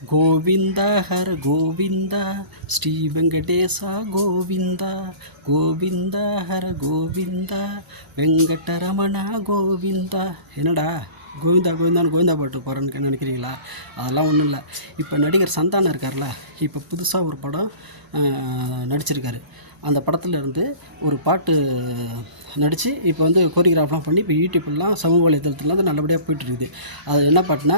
கோவிந்தா ஹர கோவிந்தா ஸ்ரீ வெங்கடேசா கோவிந்தா கோவிந்தா ஹர கோவிந்தா வெங்கடரமணா கோவிந்தா. என்னடா? கோவிந்தா கோவிந்தான்னு கோவிந்தா பாட்டு போகிறேன்னு நினைக்கிறீங்களா? அதெல்லாம் ஒன்றும் இல்லை. இப்போ நடிகர் சந்தானம் இருக்கார்ல இப்போ புதுசாக ஒரு படம் நடிச்சிருக்காரு. அந்த படத்தில் இருந்து ஒரு பாட்டு நடித்து இப்போ வந்து கோரியோகிராஃப்லாம் பண்ணி இப்போ யூடியூப்லாம் சமூக வலைதளத்துலாம் வந்து நல்லபடியாக போயிட்டுருக்குது. அது என்ன பாட்டுனா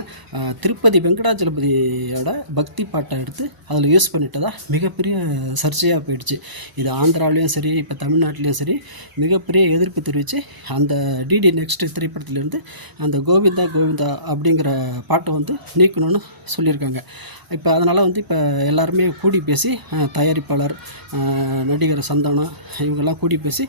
திருப்பதி வெங்கடாச்சலபதியோட பக்தி பாட்டை எடுத்து அதில் யூஸ் பண்ணிட்டதாக மிகப்பெரிய சர்ச்சையாக போயிடுச்சு. இது ஆந்திராவிலையும் சரி இப்போ தமிழ்நாட்டிலையும் சரி மிகப்பெரிய எதிர்ப்பு தெரிவித்து அந்த டிடி நெக்ஸ்ட் திரைப்படத்திலேருந்து அந்த கோவிந்தா கோவிந்தா அப்படிங்கிற பாட்டை வந்து நீக்கணும்னு சொல்லியிருக்காங்க. இப்போ அதனால் வந்து இப்போ எல்லாருமே கூடி பேசி தயாரிப்பாளர் நடிகர் சந்தானம் இவங்கெல்லாம் கூடி பேசி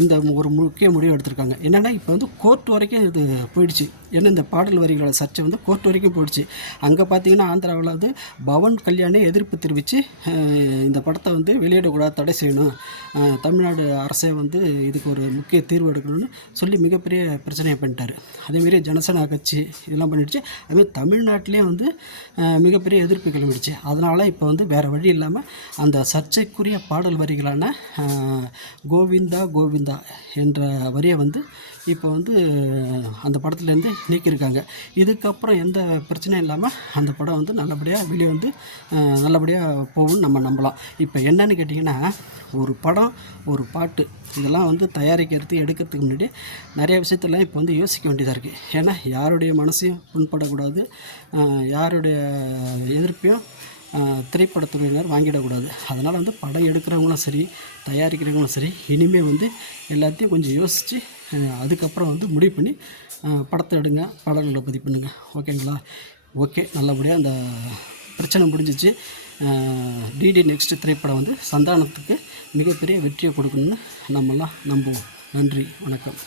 இந்த ஒரு முக்கிய முடிவு எடுத்திருக்காங்க. என்னென்னா இப்போ வந்து கோர்ட் வரைக்கும் இது போயிடுச்சு. ஏன்னா இந்த பாடல் வரிகளோட சர்ச்சை வந்து கோர்ட் வரைக்கும் போயிடுச்சு. அங்கே பார்த்தீங்கன்னா ஆந்திராவில் வந்து பவன் கல்யாணி எதிர்ப்பு தெரிவித்து இந்த படத்தை வந்து வெளியிடக்கூடாது தடை செய்யணும். தமிழ்நாடு அரசே வந்து இதுக்கு ஒரு முக்கிய தீர்வு எடுக்கணும்னு சொல்லி மிகப்பெரிய பிரச்சனையை பண்ணிட்டாரு அதேமாரி ஜனசன கட்சி இதெல்லாம் பண்ணிடுச்சு. அதுமாரி தமிழ்நாட்டிலே வந்து மிகப்பெரிய எதிர்ப்பு கிளம்பிடுச்சு அதனால் இப்போ வந்து வேறு வழி இல்லாமல் அந்த சர்ச்சைக்குரிய பாடல் வரிகளான கோவிந்தா கோவிந்தா என்ற வரியை வந்து இப்போ வந்து அந்த படத்துலேருந்து நீக்கியிருக்காங்க. இதுக்கப்புறம் எந்த பிரச்சனையும் இல்லாமல் அந்த படம் வந்து நல்லபடியாக வெளியே வந்து நல்லபடியாக போகும்னு நம்ம நம்பலாம். இப்போ என்னன்னு கேட்டிங்கன்னா ஒரு படம் ஒரு பாட்டு இதெல்லாம் வந்து தயாரிக்கிறது எடுக்கிறதுக்கு முன்னாடி நிறைய விஷயத்தெல்லாம் இப்போ வந்து யோசிக்க வேண்டியதாக இருக்குது ஏன்னா யாருடைய மனசையும் புண்படக்கூடாது யாருடைய எதிர்ப்பையும் திரைப்படத்துறையினர் வாங்கிடக்கூடாது. அதனால் வந்து படம் எடுக்கிறவங்களும் சரி தயாரிக்கிறவங்களும் சரி இனிமேல் வந்து எல்லாத்தையும் கொஞ்சம் யோசித்து அதுக்கப்புறம் வந்து முடிவு பண்ணி படத்தை எடுங்க பாடல்களை பதிவு பண்ணுங்கள் ஓகேங்களா ஓகே நல்லபடியாக அந்த பிரச்சனை முடிஞ்சிச்சு. டிடி நெக்ஸ்ட் திரைப்படம் வந்து சந்தானத்துக்கு மிகப்பெரிய வெற்றியை கொடுக்கணும்னு நம்மெல்லாம் நம்புவோம். நன்றி வணக்கம்.